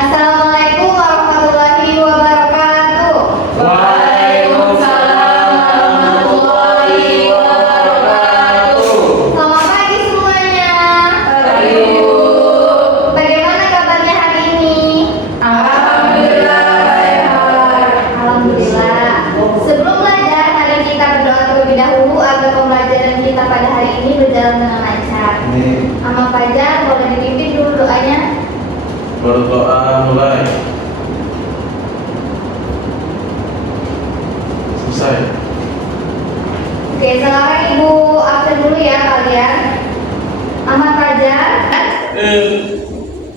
Assalamualaikum warahmatullahi wabarakatuh. Waalaikumsalam warahmatullahi wabarakatuh. Selamat pagi semuanya. Pagi, Bu. Bagaimana kabarnya hari ini? Alhamdulillah sehat. Alhamdulillah. Sebelum belajar, mari kita berdoa terlebih dahulu agar pembelajaran kita pada hari ini berjalan dengan lancar. Amal Fajar, boleh dipimpin dulu doanya? Berdoa mulai. Selesai. Oke, sekarang Ibu absen dulu ya kalian. Amal Fajar,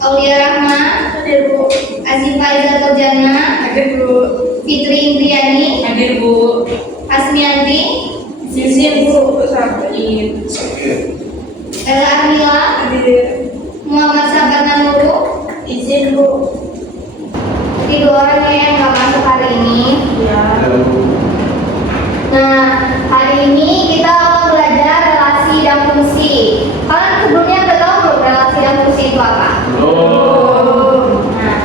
Aulia Rahma, Hadir, Bu. Azifa Izatul Jannah, Hadir, Bu. Fitri Indriani, Hadir, Bu. Hasmianti, Izin, Bu. Sampaikan. Ella Armila, Hadir. Muhammad Sabar Nurul. Izin, Bu. Jadi dua orangnya yang nggak masuk hari ini. Ya. Nah, hari ini kita akan belajar relasi dan fungsi. Kalian sebelumnya udah tahu belum relasi dan fungsi itu apa? Nah,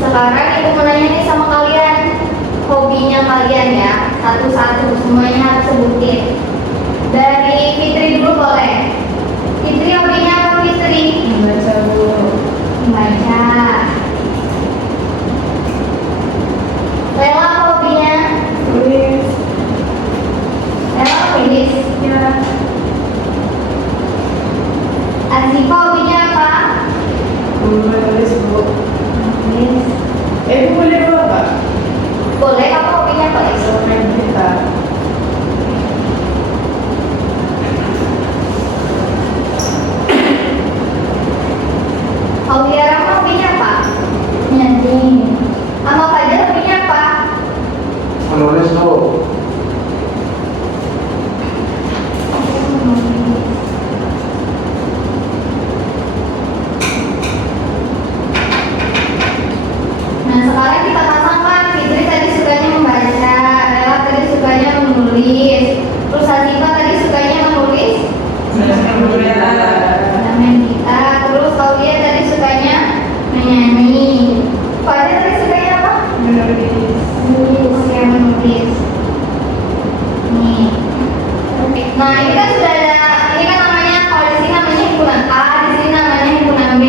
sekarang Ibu mau nanya nih sama kalian, hobinya kalian ya, satu-satu semuanya harus sebutin. Dari Fitri dulu boleh. Fitri hobinya apa Fitri? Membaca, Bu. Membaca. Lela apa hobinya? Tulis. Lela tulis. Ya. Azifa hobinya apa? Tulis, Bu. Tulis. Bu, boleh apa? Boleh, kamu hobinya apa? Main gitar. Aulia Rahma hobinya apa? Nyanyi. Amal Fajar hobinya apa? Menulis tuh. Nah, sekarang kita pasangkan. Fitri tadi sukanya membaca, Lela tadi sukanya menulis, terus Azifa tadi sukanya menulis dan main gitar, terus Aulia tadi sukanya menyanyi. Fajar tadi sukanya apa? Menulis. Oke, menulis. Nih. Nah, ini kan sudah ada, ini kan namanya, kalau di sini namanya himpunan A, di sini namanya himpunan B.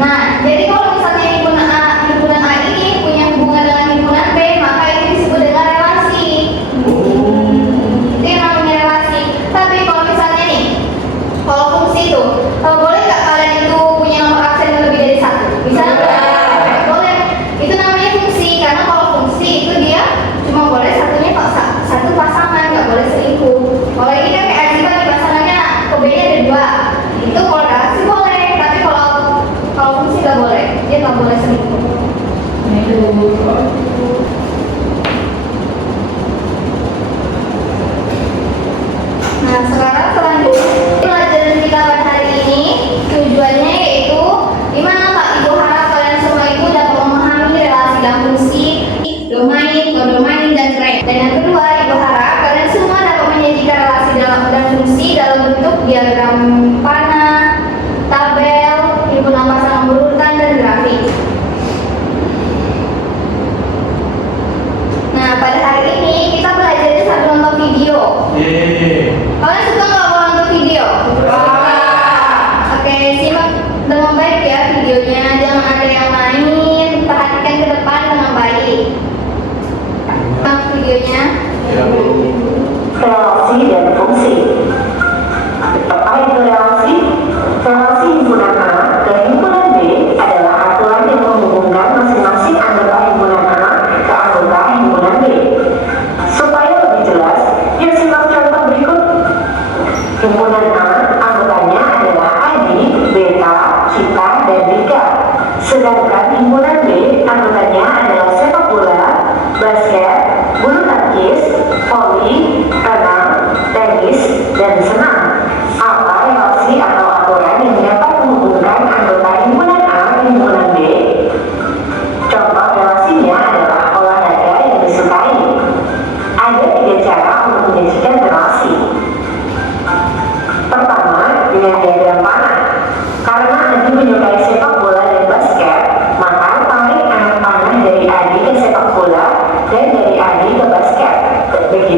Nah, jadi kalau misalnya himpunan A ini punya hubungan dengan himpunan B, maka ini disebut dengan relasi. Itu yang namanya relasi. Tapi kalau misalnya nih, kalau fungsi itu, boleh nggak kalian itu punya nomor absen yang lebih dari satu? Bisa nggak? Boleh. Itu namanya fungsi, karena kalau fungsi itu dia cuma boleh satunya kok satu pasangan, nggak boleh selingkuh. Kalau ini kan kayak Azifa nih pasangannya B-nya ada dua, itu kalau relasi boleh, tapi kalau fungsi nggak boleh, dia nggak boleh selingkuh. Nah, sekarang selanjutnya pelajaran kita pada hari ini tujuannya yaitu gimana Kak Ibu harap kalian semua itu dapat memahami relasi dan fungsi domain, kodomain, dan trait. Dan yang kedua, Ibu harap kalian semua dapat menyajikan relasi dan fungsi dalam bentuk diagram panah, tabel, himpunan pasangan berurutan, dan grafik. Nah, pada hari ini kita belajarnya sambil nonton video. Kalian suka nggak kalau nonton video? Oke, simak dengan baik ya videonya. Jangan ada yang main. Perhatikan ke depan dengan baik. Simak videonya. Ya, Bu. Relasi dan fungsi. Apa itu relasi? Relasi himpunan A dan himpunan B adalah aturan yang menghubungkan masing-masing anggota himpunan A ke anggota himpunan B. Supaya lebih jelas, yuk simak contoh berikut. Himpunan A, anggota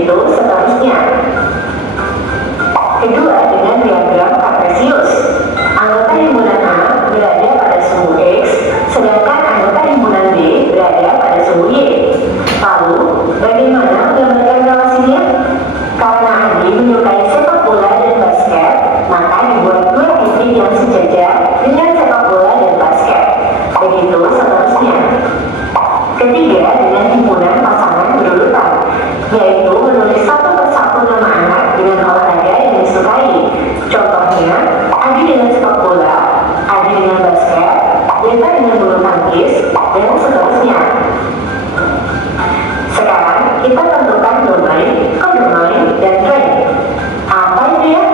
Begitu seterusnya. Kedua, dengan diagram kartesius. Anggota himpunan A berada pada suhu X, sedangkan anggota himpunan B berada pada suhu Y. Lalu, bagaimana menggambarkan relasinya? Karena Andi menyukai sepak bola dan basket, maka dibuat dua titik yang sejajar dengan sepak bola dan basket. Begitu seterusnya. Ketiga, dengan himpunan pasangan berurutan, yaitu menulis satu persatu nama anak dengan olahraga yang disukai. Contohnya, Adi dengan sepak bola, Adi dengan basket, Deta dengan bulu tangkis, dan seterusnya. Sekarang kita tentukan domain, kodomain, dan range. Apa itu ya?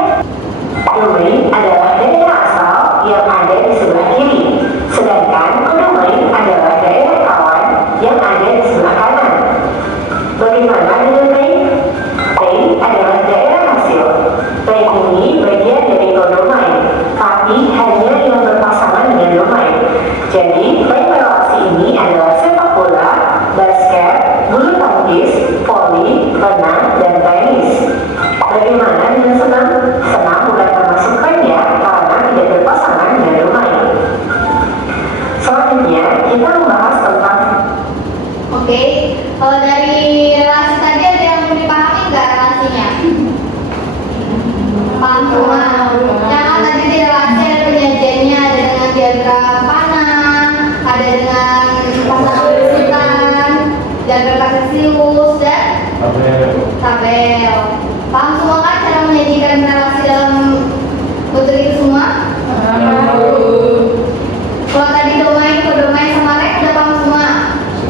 Domain adalah daerah asal yang ada di sebelah kiri, sedangkan kodomain adalah daerah kawan yang ada di sebelah kanan. Bagaimana dengan range? Range adalah daerah hasil. Range ini bagian dari kodomain, tapi hanya yang berpasangan dengan domain. Jadi, range relasi ini adalah sepak bola, basket, bulu tangkis, voli, renang, dan tenis. Bagaimana dengan senam? Senam bukan termasuk range ya, karena tidak berpasangan dengan domain. Selanjutnya, kita membahas tentang Oke, kalau dari relasi tadi ada yang belum dipahami nggak relasinya? Paham semua? Yang kan tadi di relasi ada penyajiannya, ada dengan diagram panah, ada dengan pasangan berurutan, diagram kartesius, dan tabel. Paham semua kan cara menyajikan relasi dalam bentuk itu semua? Kalau tadi domain, kodomain sama range udah paham semua?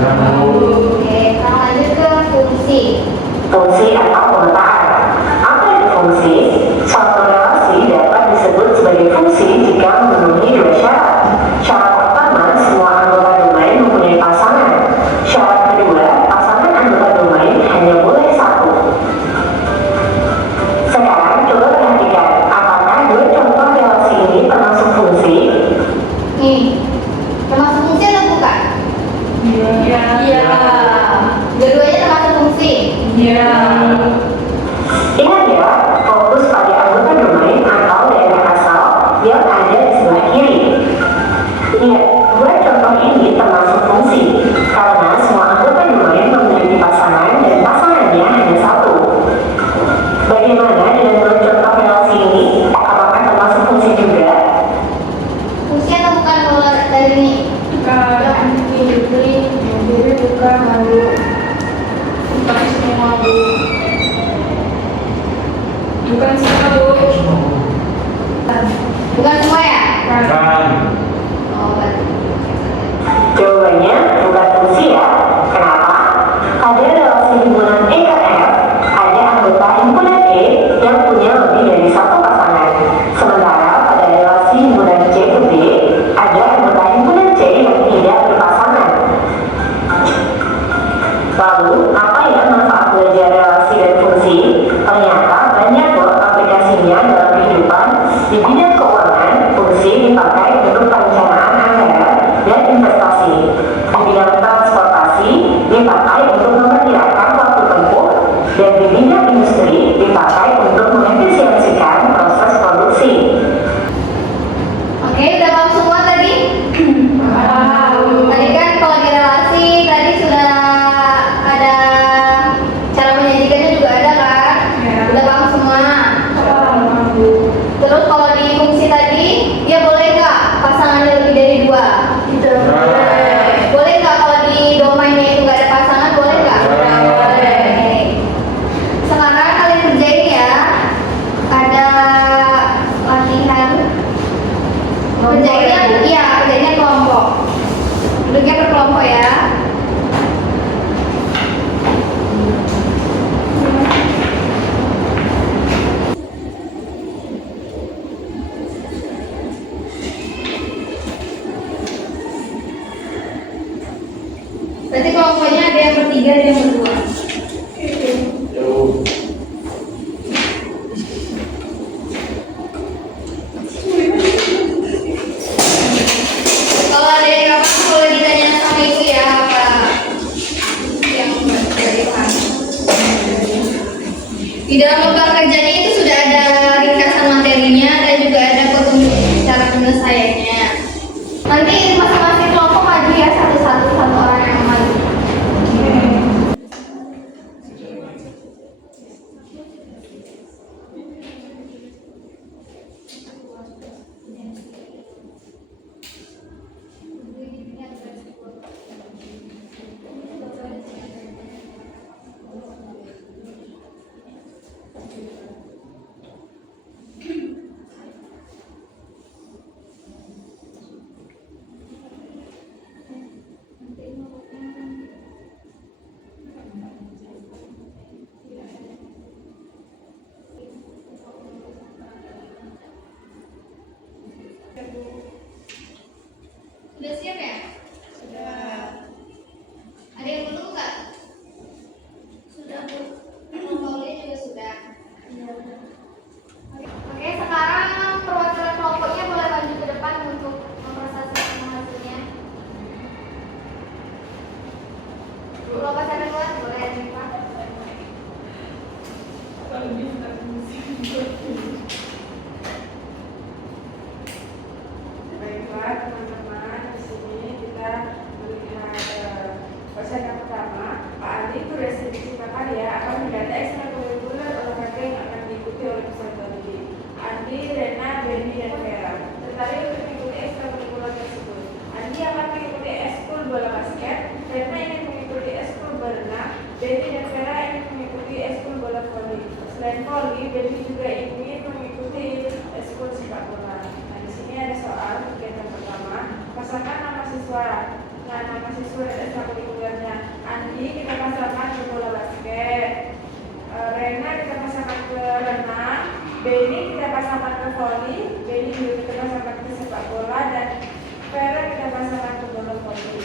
Oke, sekarang lanjut ke fungsi. fungsi atau pemetaan. Apa itu fungsi? Suatu relasi dapat disebut sebagai fungsi jika memenuhi dua syarat. Syarat pertama, semua anggota domain mempunyai pasangan. Syarat kedua, pasangan anggota domain hanya boleh satu. Sekarang coba perhatikan, apakah dua contoh relasi ini termasuk fungsi? Nih, termasuk fungsi atau bukan? Iya. Dua-duanya termasuk fungsi. Iya. Ingat ya, fokus pada anggota domain atau daerah asal yang ada di sebelah kiri. Lihat, dua contoh ini termasuk fungsi karena semua anggota domain memiliki pasangan dan pasangannya hanya satu. Bagaimana dengan dua contoh relasi ini? Apakah termasuk fungsi juga? Fungsi atau bukan kalau dari ini? Bukan. Jadi bukan lalu. Bukan semua bu. Bukan semua bu. Bukan semua ya? Kan. Oh, berarti. Jawabannya bukan fungsi ya. Kenapa? Pada relasi himpunan E ke F, ada anggota himpunan E yang punya lebih dari satu pasangan. Sementara pada relasi himpunan C ke B, ada anggota himpunan C yang tidak berpasangan. Lalu, apa ya manfaat belajar relasi dan fungsi? Ternyata banyak loh aplikasinya dalam kehidupan. Di bidang keuangan, fungsi dipakai untuk perencanaan anggaran dan investasi. Di bidang transportasi, dipakai untuk memperkirakan waktu tempuh. Dan di bidang industri, dipakai untuk mengefisiensikan proses produksi. Oke, udah paham semua tadi? Tadi kan kalau di relasi tadi sudah ada cara menyajikannya juga ada kan? Ya. Udah paham semua. Terus kalau di fungsi tadi, dia boleh nggak pasangannya lebih dari dua? Tidak boleh. Boleh nggak kalau di domainnya itu nggak ada pasangan, boleh nggak? Di dalam lembar kerjanya itu sudah ada ringkasan materinya dan juga ada petunjuk cara penyelesaiannya. Nanti masing-masing kelompok maju ya, satu-satu, satu orang yang maju. Sudah siap ya? Sudah. Ada yang belum nggak? Sudah Bu. Kelompoknya juga sudah. Oke, sekarang perwakilan kelompoknya boleh maju ke depan untuk mempresentasikan hasilnya. Kelompok sampai keluar boleh ya, Pak. Baiklah teman-teman, di sini kita melihat proses yang pertama. Pak Andi, guru eksibisi prakarya akan mendata ekstrakurikuler olahraga yang akan diikuti oleh peserta didik. Andi, Rena, Benny, dan Vera tertarik untuk mengikuti ekstrakurikuler tersebut. Andi akan mengikuti ekskul bola basket, Rena ingin mengikuti ekskul berenang, Benny dan Vera ingin mengikuti ekskul bola voli. Selain voli, Benny juga ingin mengikuti ekskul sepak bola. Nah, di sini ada soal kegiatan pertama. Pasangkan nama siswa. Nah, nama siswa dan ekstrakurikulernya. Andi kita pasangkan ke bola basket, Rena kita pasangkan ke renang, Benny kita pasangkan ke voli, Benny juga kita pasangkan ke sepak bola, dan Vera kita pasangkan ke bola voli.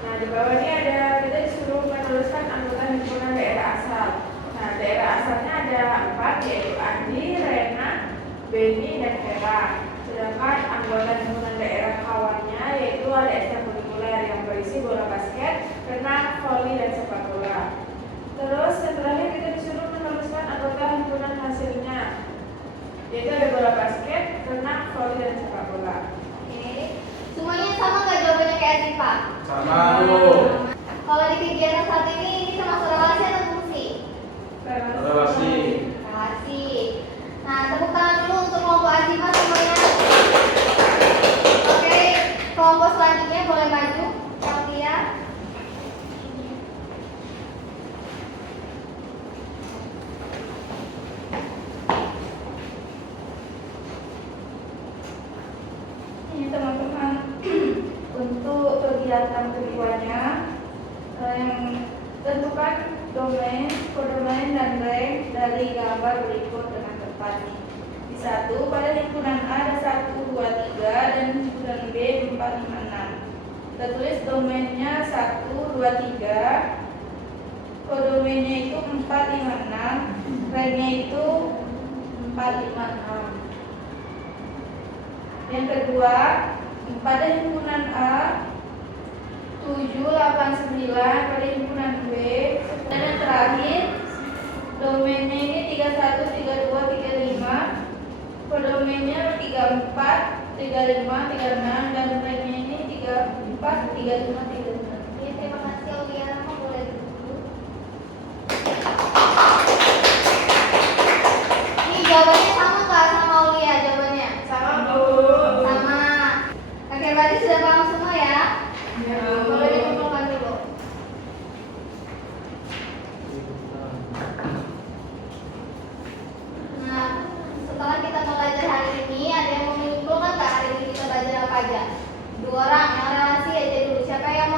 Nah, di bawah ini ada, kita disuruh menuliskan anggota himpunan daerah asal. Nah, daerah asalnya ada 4, yaitu Andi, Rena, Benny, dan Vera. Sedangkan anggota himpunan daerah kawannya yaitu ada ekstrakurikuler yang berisi bola basket, renang, voli, dan sepak bola. Terus yang terakhir kita disuruh menuliskan anggota himpunan hasilnya, yaitu ada bola basket, renang, voli, dan sepak bola. Oke. Semuanya sama nggak jawabannya kayak tadi, Pak? Sama Bu. Kalau di kegiatan saat ini termasuk relasi atau fungsi? Relasi. Relasi. Nah, tepuk tangan dulu untuk kelompok Azimah semuanya. Oke, kelompok selanjutnya boleh maju. Kalvia. Ini teman-teman untuk kegiatan keduanya yang tentukan domain, kodomain, dan rank dari gambar berikut dengan tepat. Di 1, pada himpunan A ada 1, 2, 3 dan himpunan B 4, 5, 6. Kita tulis domainnya 1, 2, 3, kodomainnya itu 4, 5, 6, ranknya itu 4, 5, 6. Yang kedua, pada himpunan A 7, 8, 9, pada himpunan B. Dan yang terakhir, domainnya ini 31, 32, 35, kodomainnya 34, 35, 36, dan ranknya ini 34, 35, 36. Ya, terima kasih Aulia. Kamu boleh duduk. Ini jawabannya sama nggak sama Aulia jawabannya? Sama Bu. Sama. Oke, berarti sudah paham semua ya? Ya, Boleh dikumpulkan dulu. Nah, setelah kita belajar hari ini, ada yang mau menyimpulkan nggak hari ini kita belajar apa aja? 2 orang yang relasi aja dulu. Siapa yang mau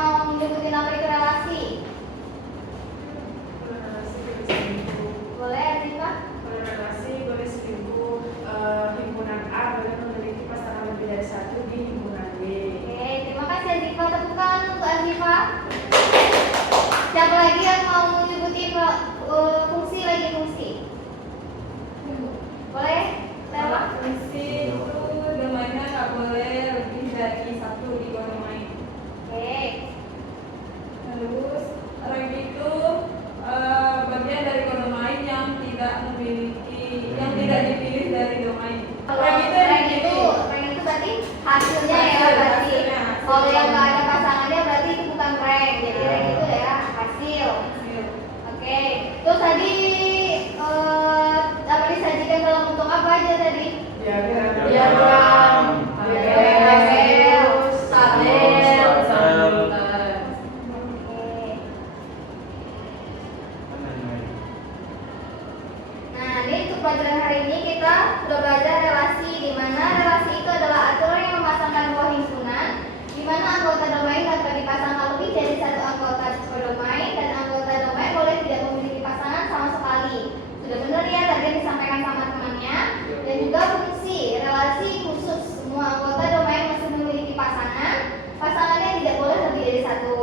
kita sudah belajar relasi, di mana relasi itu adalah aturan yang memasangkan dua himpunan, di mana anggota domain dapat dipasangkan lebih dari satu anggota domain, dan anggota domain boleh tidak memiliki pasangan sama sekali. Sudah benar ya tadi yang disampaikan sama temannya. Dan juga fungsi relasi khusus, semua anggota domain masih memiliki pasangan, pasangannya tidak boleh lebih dari satu.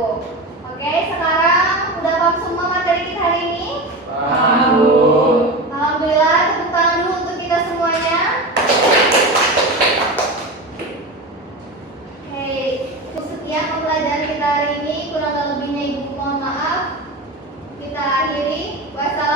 Oke, sekarang udah paham semua materi kita hari ini? Paham. Alhamdulillah, tepuk tangan dulu untuk kita semuanya. Oke, itu sekian pembelajaran kita hari ini. Kurang lebihnya Ibu mohon maaf. Kita akhiri. Wassalamualaikum.